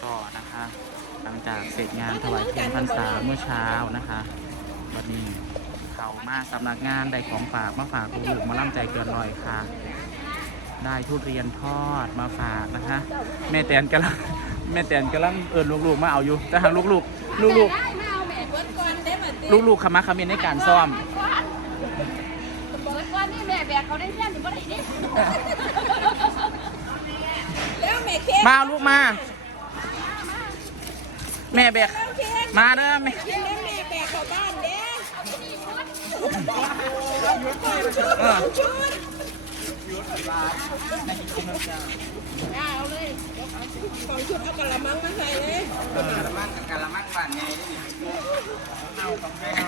งานถวายเทียนพรรษาเมื่อเช้านะคะวันนี้เขามาสำนักงานได้ของฝากมาฝากลูกๆมาล่ำใจเกินร้อยค่ะ ได้ทุเรียนทอดมาฝากนะคะ แม่แตนกำลังแม่แตนกำลังเอิญลูกๆมาเอาอยู่แต่ทางลูกๆลูกได้มาเอาแม่เบิดก่อนได้มาติๆลูกๆขมักเขมิ้นในการซ่อมเบิดก่อนนี่แม่แบกเขาได้เสี้ยนอยู่บ่ได้ดิแล้วแม่เค้กมาเอาลูกมา แม่แบกแล้วเค้กมาเด้อแม่กแบกเข้าบ้านเด้เออชุดเอาเลยของชุดเอากระมังมาใส่เลยกะละมังกะละมังบ้านไงเน่าต้องไม่เน่า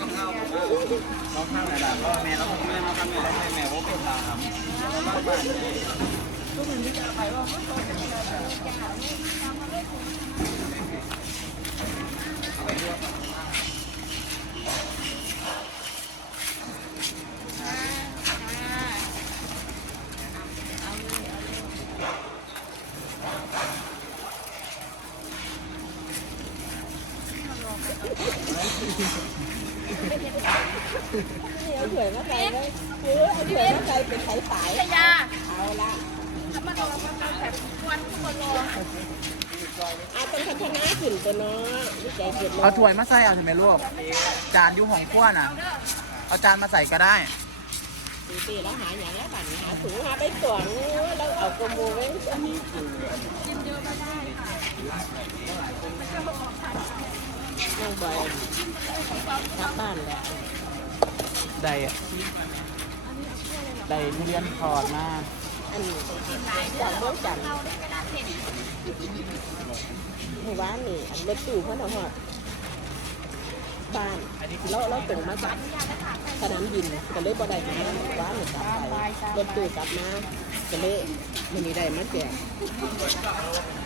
ต้องาน้องเน่าไหนล่ะพ่อแม่เราแม่มาทำแม่แล้วแม่โอ้เป็นตาครับบ้านบ้าน เอาเถื่อยมาใส่เลยเออเอาเถื่อยมาใส่เป็นสายสายพยาเอาละถ้ามันรอมันก็แบบควันทุกคนรอเอาต้นพัฒนาขึ้นตัวเนาะวิจัยเกิดเอาถ้วยมาใส่เอาทำไมลูก จานอยู่ของขั้วน่ะ เอาจานมาใส่ก็ได้ ปีปีแล้วหาอย่างแล้วบัดนี้หาถุงหาไปสวงแล้วเอากระโมไว้นั่งบ่อยกลับบ้านแหละได้อะได้เรียนทอดมาอันนี้จากเมืองจันทร์หมู่บ้านนี่รถตู้เขาหน่อยบ้านเราเราตรงมาจาก สนามบินก็เลยบ่ได้มาหมู่บ้านกลับไปรถตู้กลับมาก็เลยมันนี้ได้มาแจก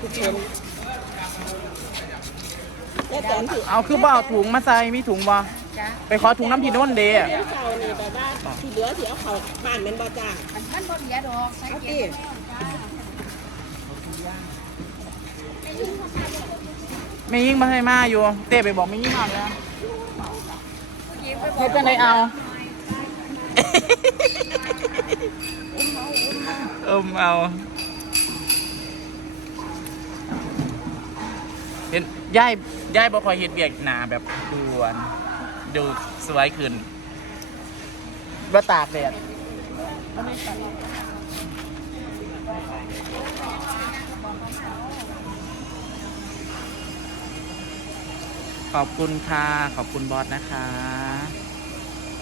ทุกคนแล้วตนที่เอาคือบ่เอาถุงมาใส่มีถุงบ่ไปขอถุงน้ำพีโน่นเดย์ที่เช้านี่แบบว่าที่เหลือที่เอาเขาบ้านแมันบ่จ้า มันบ่เหลียดอกใส่เอาเกียติร์ไม่ยิ่งมาให้มาอยู่ เต้ไปบอกไม่ยิ่งมาเลยนะเฮ็ดจังไดเอา อมเอา เห็นย่ายย่ายบ่คอยเฮ็ดเบียกหนาแบบด่วน ดูสวยขึ้นว่ตากแดดขอบคุณค่ะ ขอบคุณบอสนะคะ